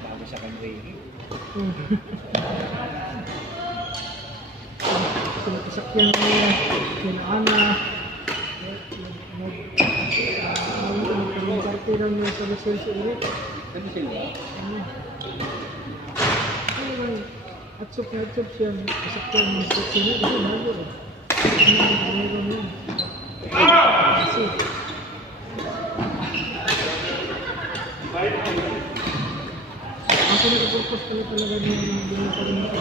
Bago sa kanway. Sasakyan mo kinaana nagkarte lang yung sa lisensya ulit. Ano sila? Ano ba atsok na atsok siya sasakyan mo sa sino ito bago meron yun kasi ako nag-purpose pala talaga niya yung binata rin ito.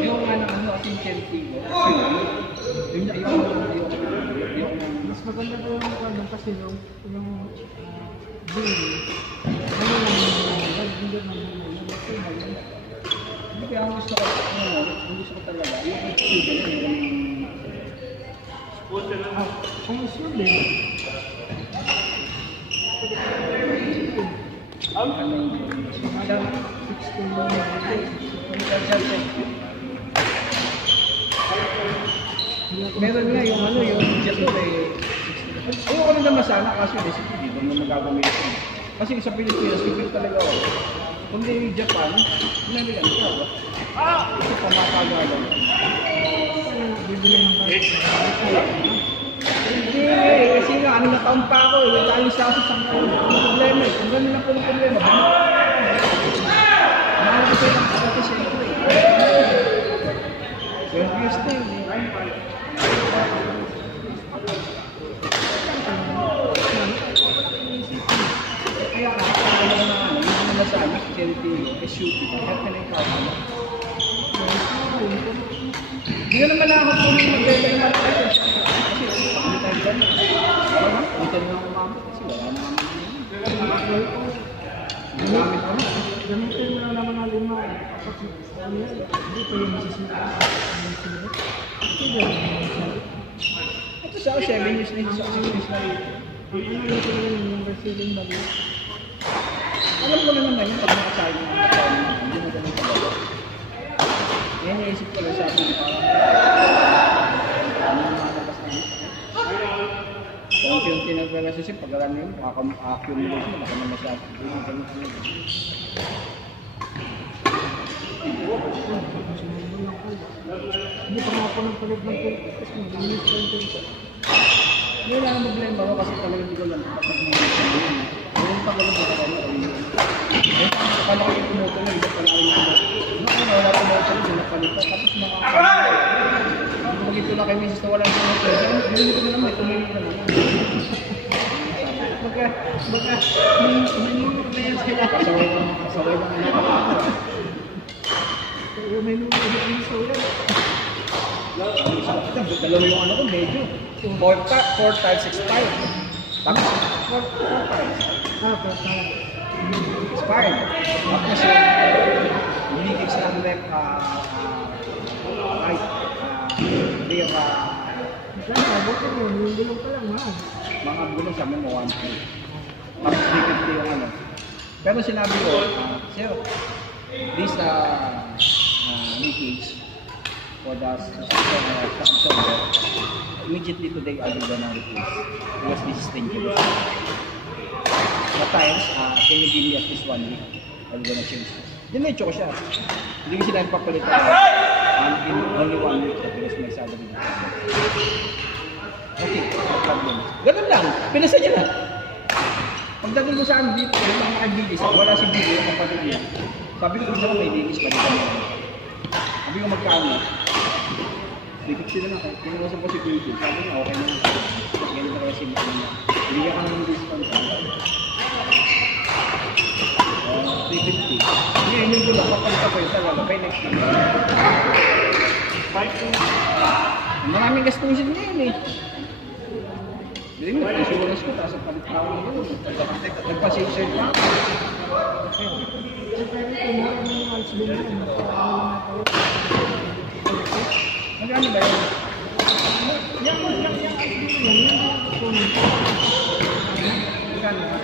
Yung ano, ating Chelsea mo. Mas maganda pa yung ano kasi yung Billy. Ano lang hindi naman Hindi kaya ang gusto ko talaga, yung exceed ang usul din. Meron nga yung ano, yung just eh. Ayoko rin naman sana kasi hindi mo magagamit ito. Kasi sa Pilipinas, bibig talaga ako. Kundi yung Japan, nalilan ko ba? Ito pamakagalan. Bibili ng Hindi, kasi nga, ano na taon pa ako eh. Alis ako sa sangkal. Problema eh. Kung gano'n lang po ng problema, mahal ko sa'yo ng kapatid sa ito eh. 12 years na yun eh. Kaya ka, hindi naman sa anak, SUP, kaya ka na yung kapatid. Hindi na naman ako kung mag-gaya yung mga kapatid. Gamitin na naman ng lima. Hindi pa yung masisira. Ito sa 7 years na ito sa 6 years na rin. Ano yung talaga yung receiving value? Alam ko na naman yung pag nakasahin mo, hindi mo ganun talaga. Yan naisip ko lang sa akin, parang yung tinag-relationship, pag alam yun, accumulation, baka na masyado. Hindi pa nga ako ng palit ng kasi mag-inis pa yung tulip. Hindi na lang mag-blame ako kasi talagang hindi ko lang kapag mga yung pagkalang ko talaga yun. Eh, akala ko yung pumoto na, hindi pala ako yung pumoto. Wala pumoto na, pinapalitan. Tapos magito na kay Mrs. na walang pumoto. Hindi ko na naman, tumulong na naman. Baka, nangyayari na yan sila. Pasaway lang ako. Yung may nung yung soya. Dalawa yung ano ko, medyo. 4 times expired. Tapos, 4 times. Expired. Tapos yung leakage ng left, right, rear, yung gulong pa lang, mahal. mga gulong sa amin mo 1 tapos 350 yung ano. Pero sinabi ko, sir, this leakage for the absorber, immediately today I will gonna replace because this is dangerous. At times, can you give me at least 1 week? I'm gonna change this. Diretso ko siya. Hindi ko sila papalitan. In only 1 week because may salary na. Okay, no problem. Ganun lang. Pinasa niya na. Pagdating ko sa dito, yung mga kaibigan, wala si Bibi, yung kapatid niya. Sabi ko, gusto ko may ligis pa dito. Sabi ko, magkano? Likit sila na. Kinuwasan ko si Bibi. Sabi niya, okay na. Ganun na kasi niya. Bigyan ka na ng discount. ano, by next month. Maraming gastusin ngayon eh. Hindi mo, insurance ko, tapos ang palit pa ako ng gano'n. Nagpa-save pa ako. Magkano ba yun? Magkano ba?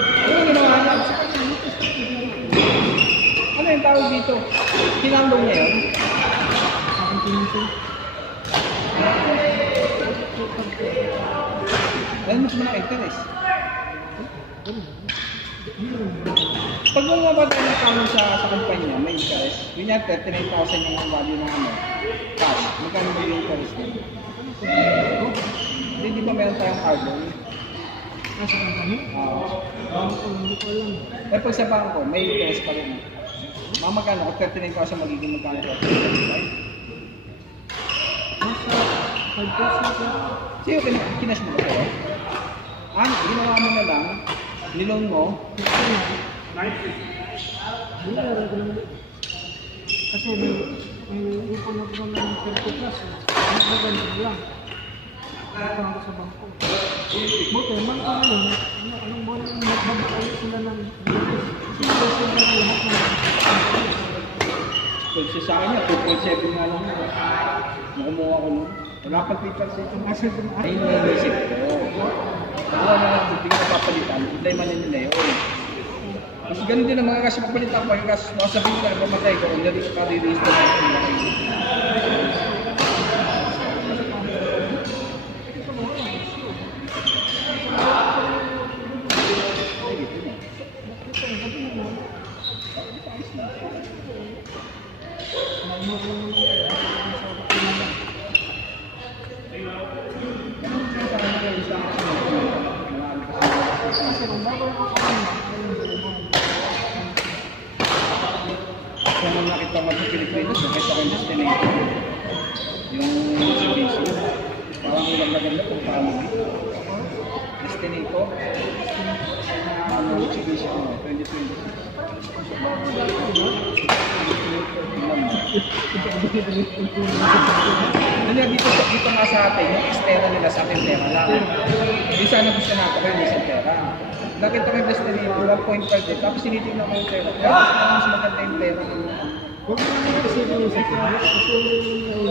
Ano yung ginawa niya? Ano yung tawag dito? Kinandong niya yun? Alam mo naman ang interest. Pag bumaba tayo ng kamo sa kumpanya, may interest. Yun yan, 39,000 yung value ng ano, cash. Magkano ba yung interest niya? Hindi, di ba meron tayong carbon? Nasa company? Hindi ko alam. Eh pag sa bangko, may interest pa rin. Mga magkano? Kung 39,000 magiging magkano sa 35? Nasa 5% lang. Sino kinash mo ba sa'yo? Ginawa mo na lang, niloan mo, Binayaran ko lang. Kasi may ipon na ko ng 30 plus. Mas maganda lang. Ipon ako sa bangko. Buti, man ko ngayon, anong buwan yung magbabakalit sila ng sila ng lahat ng kung sa akin niya, 2.7 nga lang. Nakumuha ko nun. Wala pang 3%. Ayun na yung isip ko. Wala na lang, hindi ka papalitan. Hindi man nila yun. Kasi ganun din ang mga kasi papalitan ko. Yung kasi mga sabihin ko na mamatay ko. Kung hindi ka release na lang. Kaya nung nakita mo sa Pilipinas, nakita ko yung destination. Yung Mitsubishi. Parang ulang maganda kung paano dito. Destinator. Mitsubishi ko, 2026. Kaya dito nga sa atin, yung Xterra nila sa atin pera lang. Di sana gusto natin kayo yung Xterra. Nakita ko yung Destinator, 1.5 din. Tapos sinitignan ko yung pera. Kaya mas maganda yung pera. huwag mo naman kasi yung sa class. Kasi yung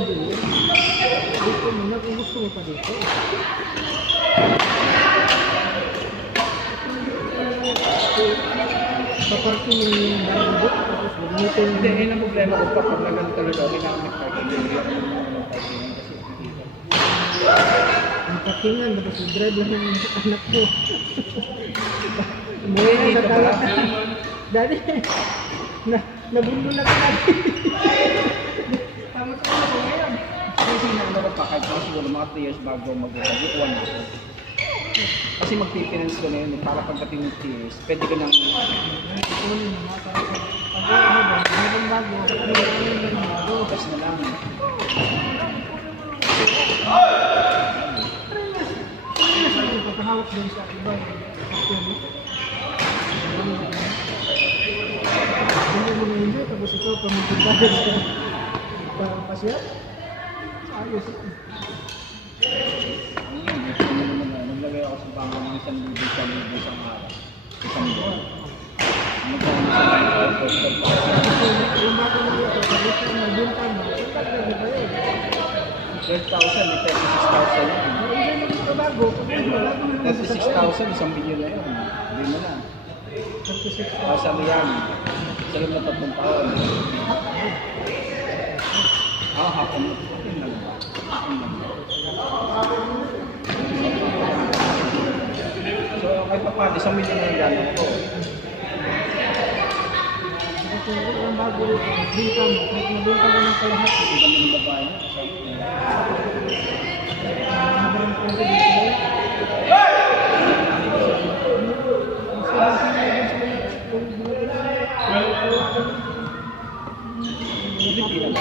dito mo na kung gusto mo pa dito. Paparking yung bago tapos magmito yung... Hindi, yun ang problema ko pa. Pag nagano talaga, ginamit parking. Hindi ako naman parking kasi Ang parkingan, tapos i-drive lang yung anak ko. Umuwi dito pala. Daddy, nabundo na ka natin. Tama ka na ngayon. Kasi ano ko pa, kahit mga siguro mga 3 years bago mag-graduate, 1 year. Kasi mag-finance ko na yun, para pagdating ng 3 years, pwede ko nang... Tapos na lang. Pagkahawak din sa iba. Hindi mo na-enjoy, tapos ito, pamagpuntahan sa pasya. Ayos. Naglagay ako sa bangko ng 1,000 isang araw. Isang buwan. Magkano sa Yung bago na ito, sabi siya, nagbunta mo, talaga ba yun? 12,000, may 36,000 yun. Yung dito bago, 36,000, 1 billion na yun. Hindi mo na. 36,000. Sabi yan, sa loob na 3 taon. Hapon mo. Hapon na lang. So, kahit pa paano, 1 million na yung gano'n ko. Kasi yung bago ito, binta mo, kahit nabinta mo ng kalahat. Hindi kami ng babae na. Maraming pwede dito. Pilipinas.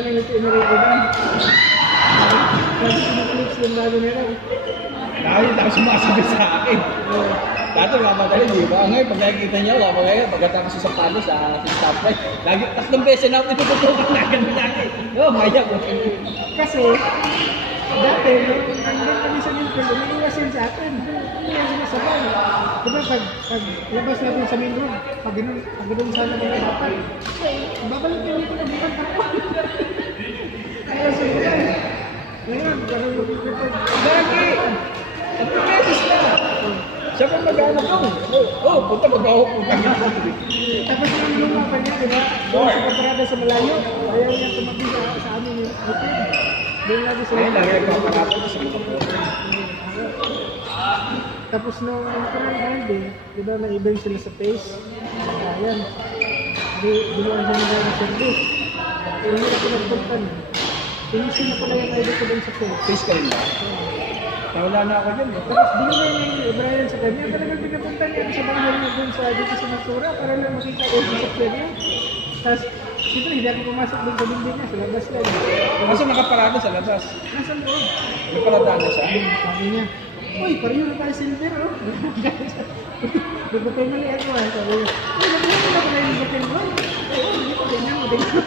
nang ito inarigo na. Sabi sinipilips yung bago nila. Dahil tapos sumasabi sa akin. Dati mga madali, di ba? Ngayon, pag nakikita niyo, mga ngayon, pagkatapos sa palo sa stoplight, lagi, tatlong beses na ako itututukan na ganun lagi. Oo, maya ko. Kasi, dati, nandun kami sa Milton, umiiwasin sa atin. Umiiwasin na sa van. Diba, pag labas natin sa main road, pag ganun sana mga dapat, babalik kami ito na bukan takpan. Kaya sila. Ngayon, parang Lagi! Tatlong beses na! Siya pa mag-anak ko. Punta punta nga. tapos yung luma pa niya, diba? Doon sa kaparada sa malayo, ayaw niya tumabi sa amin yung hotel. Doon lagi sila. Ayun, lagi ako parado sa mga po. Tapos nung nakaraan din, di ba may event sila sa Pace? Ayan. Binuan sa nila ng service. Hindi na pinagpunta niya. Inisin na pala yung ID ko dun sa Pace. Face ka rin ba? Wala na ako dyan. Tapos binigay niya yung Brian sa kanya. Talagang pinapunta niya sa bahay niya dun sa dito sa Matsura para lang makita ko yung software niya. Tapos, siyempre hindi ako pumasok dun sa building niya. Sa labas lang. Kasi nakaparado sa labas. Nasa loob. May paradaan na siya. Sabi niya, uy, pareho na tayo silver, oh. Nagbatay mali ako, ah. Sabi niya, uy, nagbatay na pala yung batay mo. Oo, hindi ko, ganyan mo, ganyan mo.